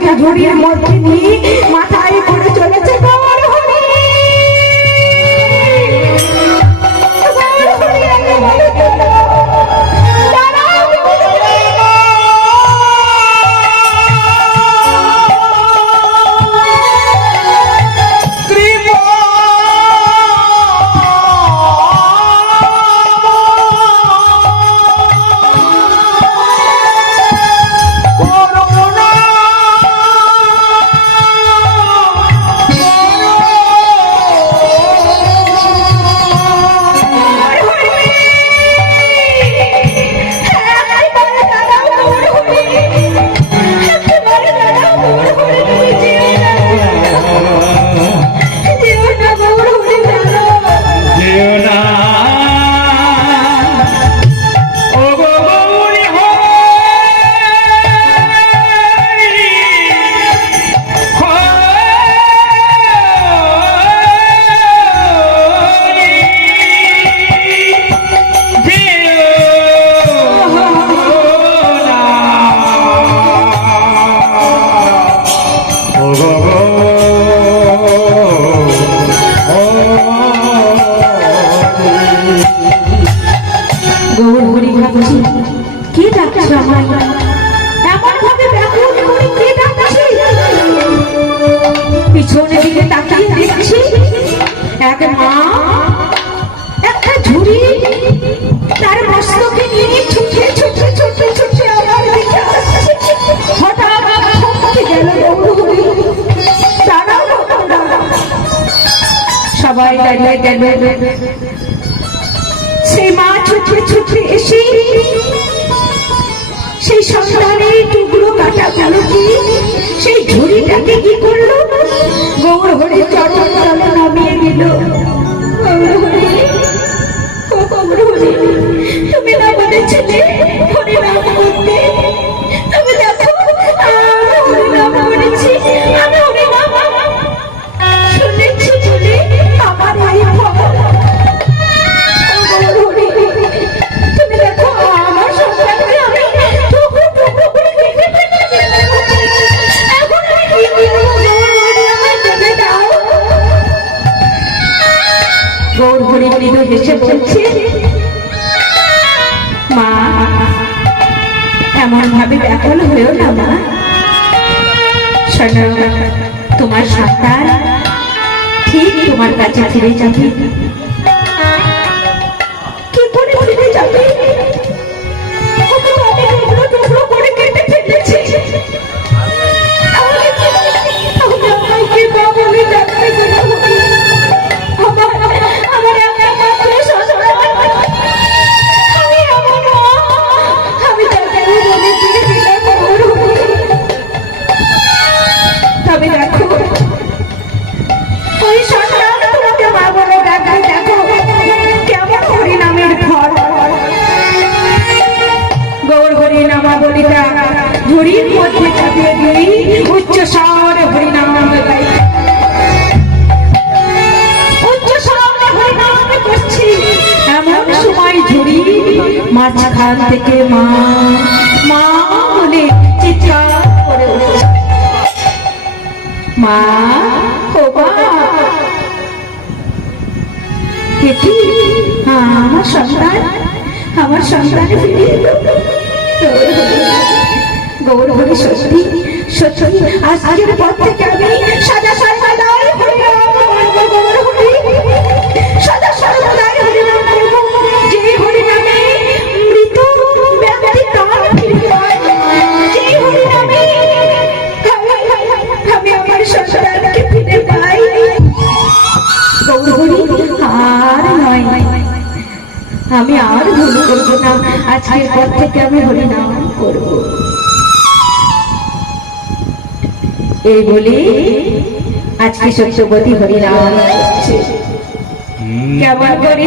বুড়িটাকে ঝুড়ির মধ্যে নিয়ে মাথায় করে চলেছে গৌর হরি। পিছনে দিকে তাকিয়ে দেখছি এক মা একটা ঝুড়ি তার মস্তকে নিয়ে ছুটে ছুটে ছুটে ছুটে আমার দিকে আসছে। হঠাৎ থমকে গেল সবাই দাঁড়িয়ে গেল। সেই মা ছুটে ছুটে এসে সেই সন্তানের টুকরো কাটা গেল কি সেই ঝুড়িটাকে কি করলো গৌর হরি চরণ তলে নামিয়ে দিল। গৌর হরি, ও গৌর হরি, তুমি না বলেছিলে হরি নাম করতে? তুমি দেখো আমি হরি নাম করেছি, আমি হরি নাম শুনেছি বলে আমার এই ফল। গৌর হরি, তুমি দেখো আমার সন্তানকে আমি টুকরো টুকরো করে কেটে ফেলেছি। এখন আমি কি করবো? গৌর হরি মৃদু হেসে বলছে, মা এমন ভাবে ব্যাকুল হয়েও না মা। শোনো, তোমার সন্তান ঠিক তোমার কাছে ফিরে যাবে। কি করে ফিরে যাবে? টুকরো টুকরো করে কেটে ফেলেছি। আমাকে বলে ডাকতে ঝুড়ির মধ্যে চাপিয়ে দিয়ে উচ্চ স্বরে হরিনাম গাই। উচ্চ স্বরে হরিনাম করছি, এমন সময় ঝুড়ি মাঝখান থেকে মা মা বলে চিৎকার করে উঠছে। মা, ও মা, দেখি আমার সন্তান, আমার সন্তান ফিরে এলো। গৌর হরি সত্যি সত্যি আজকের পর থেকে আমি সাদা সর্বদাই হরিনাম করবো। গৌর হরি সাদা সর্বদাই হরিনাম করবো। যে হরিনামে মৃত ব্যক্তি প্রাণ ফিরে পায়, যে হরিনামে আমি আমার সন্তানকে ফিরে পাই। গৌর হরি আর নয়, আমি আর ভুল করবো না। আজকের পর থেকে আমি হরিনাম করবো। এই বলে আজকে সত্যবতী হরিনাম করছে। কেমন করে